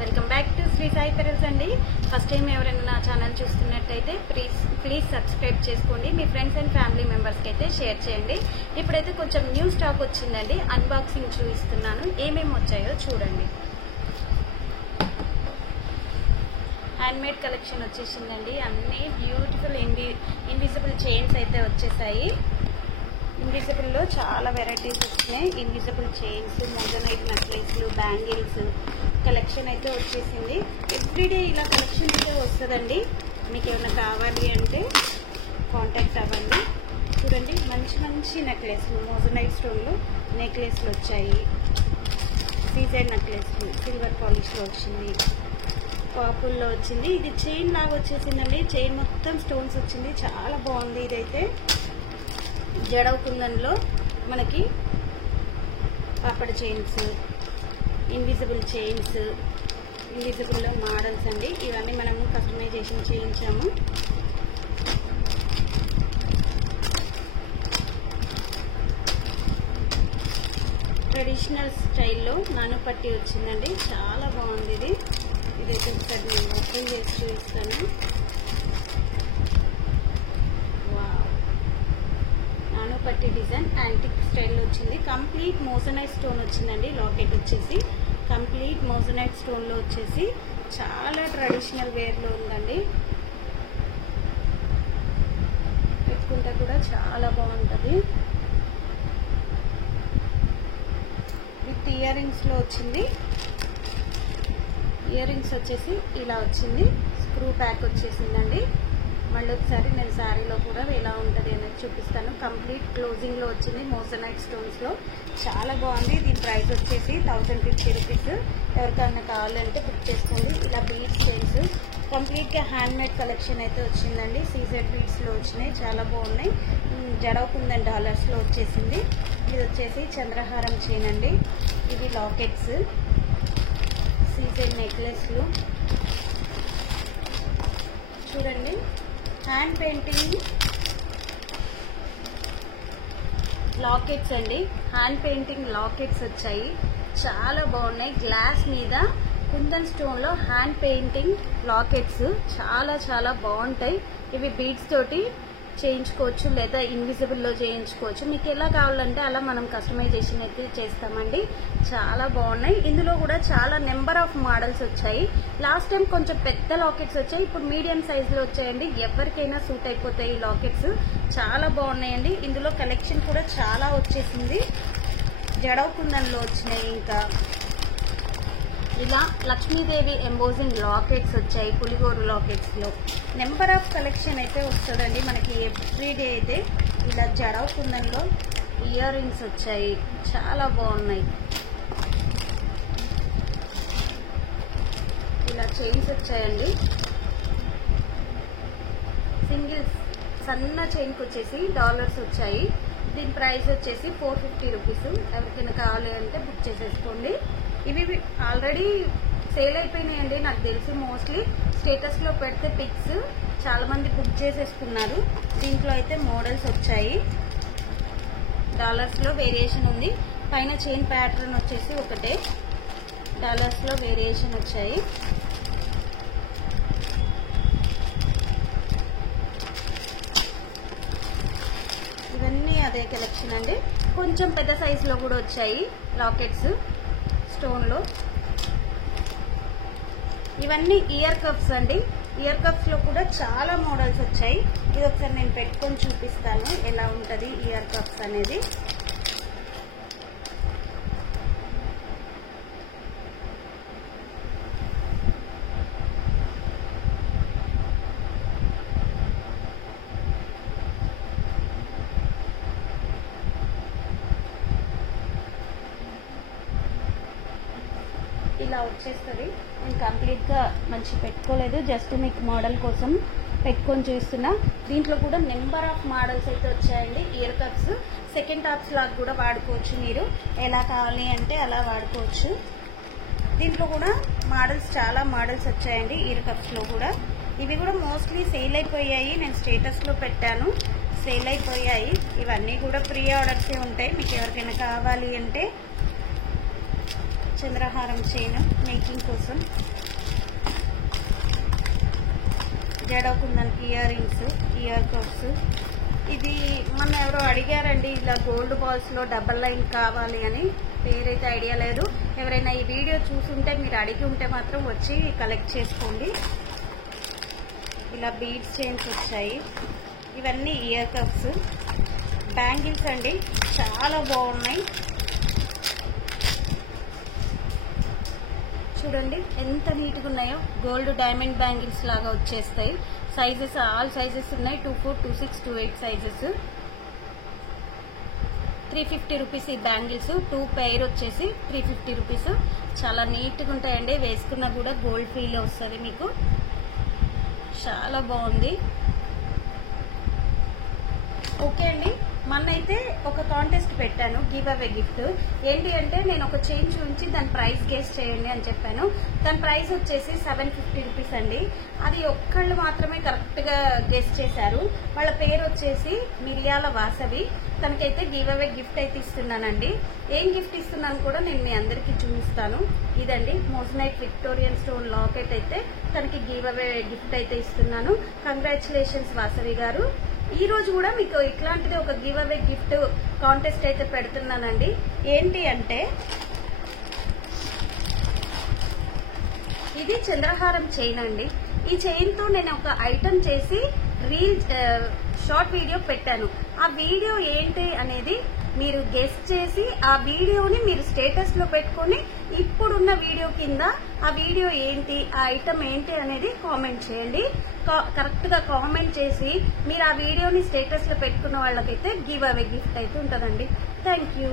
Welcome back to Sri Sai pearls అండి. First time ఎవరైనా నా ఛానల్ చూస్తున్నట్టయితే ప్లీజ్ సబ్స్క్రైబ్ చేసుకోండి. మీ ఫ్రెండ్స్ అండ్ ఫ్యామిలీ మెంబర్స్కి అయితే షేర్ చేయండి. ఇప్పుడైతే కొంచెం న్యూ స్టాక్ వచ్చిందండి, అన్బాక్సింగ్ చూపిస్తున్నాను. ఏమేమి వచ్చాయో చూడండి. హ్యాండ్మేడ్ కలెక్షన్ వచ్చేసిందండి. అన్ని బ్యూటిఫుల్ ఇన్విజిబుల్ చైన్స్ అయితే వచ్చేసాయి. ఇన్విజిబుల్లో చాలా వెరైటీస్ వచ్చినాయి. ఇన్విజిబుల్ చైన్స్, మోజనైట్ నెక్లెస్లు, బ్యాంగిల్స్ కలెక్షన్ అయితే వచ్చేసింది. ఎవ్రీడే ఇలా కలెక్షన్ అయితే వస్తుందండి. మీకు ఏమైనా కావాలి అంటే కాంటాక్ట్ అవ్వండి. చూడండి, మంచి మంచి నెక్లెస్లు, మోజనైట్ స్టోన్లు నెక్లెస్లు వచ్చాయి. సీజెడ్ నెక్లెస్లు సిల్వర్ పాలిష్లో వచ్చింది, పాపుల్లో వచ్చింది. ఇది చైన్ లాగా వచ్చేసిందండి. చైన్ మొత్తం స్టోన్స్ వచ్చింది, చాలా బాగుంది. ఇదైతే జడవ కుందన్లో మనకి పాపడ్ చైన్స్, ఇన్విజిబుల్ చైన్స్, ఇన్విజిబుల్లో మోడల్స్ అండి. ఇవన్నీ మనము కస్టమైజేషన్ చేయించాము. ట్రెడిషనల్ స్టైల్లో నానుపట్టి వచ్చిందండి, చాలా బాగుంది. ఇదైతే ఒకసారి నేను ఓపెన్ చేసి చూపిస్తాను. నానుపట్టి డిజైన్ యాంటిక్ స్టైల్లో వచ్చింది. కంప్లీట్ మోజనైట్ స్టోన్ వచ్చిందండి. లాకెట్ వచ్చేసి కంప్లీట్ మోజనైట్ స్టోన్లో వచ్చేసి చాలా ట్రెడిషనల్ వేర్లో ఉందండి. పెట్టుకుంటే కూడా చాలా బాగుంటుంది. విత్ ఇయర్ రింగ్స్లో వచ్చింది. ఇయర్ రింగ్స్ వచ్చేసి ఇలా వచ్చింది. స్క్రూ ప్యాక్ వచ్చేసిందండి. మళ్ళీ ఒకసారి నేను శారీలో కూడా ఎలా ఉంటుంది అనేది చూపిస్తాను. కంప్లీట్ క్లోజింగ్లో వచ్చింది మోజనైట్ స్టోన్స్లో, చాలా బాగుంది. దీని ప్రైస్ వచ్చేసి 1050 రూపీస్. ఎవరికైనా కావాలంటే బుక్ చేసుకోండి. ఇలా బీడ్స్ చైన్స్ కంప్లీట్గా హ్యాండ్మేడ్ కలెక్షన్ అయితే వచ్చిందండి. సీజెడ్ బీడ్స్లో వచ్చినాయి, చాలా బాగున్నాయి. జడవకుందని డాలర్స్లో వచ్చేసింది. ఇది వచ్చేసి చంద్రహారం చైన్ అండి. ఇది లాకెట్స్, సీజెడ్ నెక్లెస్లు చూడండి. హ్యాండ్ పెయింటింగ్ లాకెట్స్ అండి. హ్యాండ్ పెయింటింగ్ లాకెట్స్ వచ్చాయి, చాలా బాగున్నాయి. గ్లాస్ మీద కుందన్ స్టోన్లో హ్యాండ్ పెయింటింగ్ లాకెట్స్ చాలా చాలా బాగుంటాయి. ఇవి బీడ్స్ తోటి చేయించుకోవచ్చు లేదా ఇన్విజిబుల్లో చేయించుకోవచ్చు. మీకు ఎలా కావాలంటే అలా మనం కస్టమైజేషన్ అయితే చేస్తామండి. చాలా బాగున్నాయి. ఇందులో కూడా చాలా నెంబర్ ఆఫ్ మోడల్స్ వచ్చాయి. లాస్ట్ టైం కొంచెం పెద్ద లాకెట్స్ వచ్చాయి, ఇప్పుడు మీడియం సైజులో వచ్చాయండి. ఎవరికైనా సూట్ అయిపోతాయి ఈ లాకెట్స్, చాలా బాగున్నాయండి. ఇందులో కలెక్షన్ కూడా చాలా వచ్చేసింది. జడవ కుందన్లో వచ్చినాయి. ఇంకా ఇలా లక్ష్మీదేవి ఎంబోజింగ్ లాకెట్స్ వచ్చాయి. పులిగోరు లాకెట్స్లో నెంబర్ ఆఫ్ కలెక్షన్ అయితే వస్తుందండి మనకి ఎవ్రీడే. అయితే ఇలా జడవ కుందన్లో ఇయర్ రింగ్స్ వచ్చాయి, చాలా బాగున్నాయి. ఇలా చైన్స్ వచ్చాయండి. సింగిల్ సన్న చైన్కి వచ్చేసి డాలర్స్ వచ్చాయి. దీని ప్రైస్ వచ్చేసి 450 రూపీస్. ఎవరికైనా కావాలి అంటే బుక్ చేసేసుకోండి. ఇవి ఆల్రెడీ సేల్ అయిపోయినాయండి నాకు తెలిసి. మోస్ట్లీ స్టేటస్లో పెడితే పిక్స్ చాలా మంది బుక్ చేసేసుకున్నారు. దీంట్లో అయితే మోడల్స్ వచ్చాయి. డాలర్స్లో వేరియేషన్ ఉంది. పైన చైన్ ప్యాటర్న్ వచ్చేసి ఒకటే, డాలర్స్లో వేరియేషన్ వచ్చాయి. ఇవన్నీ అదే కలెక్షన్ అండి. కొంచెం పెద్ద సైజులో కూడా వచ్చాయి లాకెట్స్ స్టోన్లో. ఇవన్నీ ఇయర్ కప్స్ అండి. ఇయర్ కప్స్లో కూడా చాలా మోడల్స్ వచ్చాయి. ఇది ఒకసారి నేను పెట్టుకొని చూపిస్తాను ఎలా ఉంటుంది ఇయర్ కప్స్ అనేది. ఇలా వచ్చేస్తుంది. నేను కంప్లీట్గా మంచి పెట్టుకోలేదు, జస్ట్ మీకు మోడల్ కోసం పెట్టుకొని చూస్తున్నా. దీంట్లో కూడా నెంబర్ ఆఫ్ మోడల్స్ అయితే వచ్చాయండి. ఇయర్ కప్స్ సెకండ్ టాప్స్ లాగా కూడా వాడుకోవచ్చు. మీరు ఎలా కావాలి అంటే అలా వాడుకోవచ్చు. దీంట్లో కూడా మోడల్స్ చాలా మోడల్స్ వచ్చాయండి ఇయర్ కప్స్లో కూడా. ఇవి కూడా మోస్ట్లీ సేల్ అయిపోయాయి. నేను స్టేటస్లో పెట్టాను, సేల్ అయిపోయాయి. ఇవన్నీ కూడా ప్రీ ఆర్డర్సే ఉంటాయి. మీకు ఎవరికైనా కావాలి అంటే చంద్రహారం చైన్ మేకింగ్ కోసం. జడకుందానికి ఇయర్ రింగ్స్, ఇయర్ కప్స్. ఇది మన ఎవరో అడిగారండి, ఇలా గోల్డ్ బాల్స్ లో డబల్ లైన్ కావాలి అని. పేరైతే ఐడియా లేదు. ఎవరైనా ఈ వీడియో చూసుంటే మీరు అడిగి ఉంటే మాత్రం వచ్చి కలెక్ట్ చేసుకోండి. ఇలా బీడ్స్ చైన్స్ వచ్చాయి. ఇవన్నీ ఇయర్ కప్స్. బ్యాంగిల్స్ అండి, చాలా బాగున్నాయి. చూడండి ఎంత నీట్గా ఉన్నాయో. గోల్డ్ డైమండ్ బ్యాంగిల్స్ లాగా వచ్చేస్తాయి. సైజెస్ ఆల్ సైజెస్ ఉన్నాయి. 24, 26, 28 సైజెస్. 350 రూపీస్ ఈ బ్యాంగిల్స్. 2 పెయిర్ వచ్చేసి 350 రూపీస్. చాలా నీట్గా ఉంటాయండి. వేసుకున్నా కూడా గోల్డ్ ఫీల్ వస్తుంది మీకు. చాలా బాగుంది. ఓకే అండి, మొన్నైతే ఒక కాంటెస్ట్ పెట్టాను, గివ్ అవే గిఫ్ట్. ఏంటి అంటే నేను ఒక చైన్ చూపించి దాని ప్రైస్ గెస్ చేయండి అని చెప్పాను. దాని ప్రైస్ వచ్చేసి 750 రూపీస్ అండి. అది ఒక్కళ్ళు మాత్రమే కరెక్ట్ గా గెస్ చేశారు. వాళ్ళ పేరు వచ్చేసి మిరియాల వాసవి. తనకైతే గివ్ అవే గిఫ్ట్ అయితే ఇస్తున్నానండి. ఏం గిఫ్ట్ ఇస్తున్నాను కూడా నేను మీ అందరికీ చూపిస్తాను. ఇదండి మోజనైట్ విక్టోరియన్ స్టోన్ లాకెట్ అయితే తనకి గివ్ అవే గిఫ్ట్ అయితే ఇస్తున్నాను. కంగ్రాచులేషన్స్ వాసవి గారు. ఈ రోజు కూడా మీకు ఇట్లాంటిది ఒక గివ్ అవే గిఫ్ట్ కాంటెస్ట్ అయితే పెడుతున్నానండి. ఏంటి అంటే ఇది చంద్రహారం చైన్ అండి. ఈ చైన్ తో నేను ఒక ఐటమ్ చేసి షార్ట్ వీడియో పెట్టాను. ఆ వీడియో ఏంటి అనేది మీరు గెస్ చేసి ఆ వీడియోని మీరు స్టేటస్ లో పెట్టుకొని ఇప్పుడున్న వీడియో కింద ఆ వీడియో ఏంటి, ఆ ఐటమ్ ఏంటి అనేది కామెంట్ చేయండి. కరెక్ట్ గా కామెంట్ చేసి మీరు ఆ వీడియోని స్టేటస్ లో పెట్టుకున్న వాళ్ళకైతే గివ్ అవే గిఫ్ట్ అయితే ఉంటుందండి. Thank you.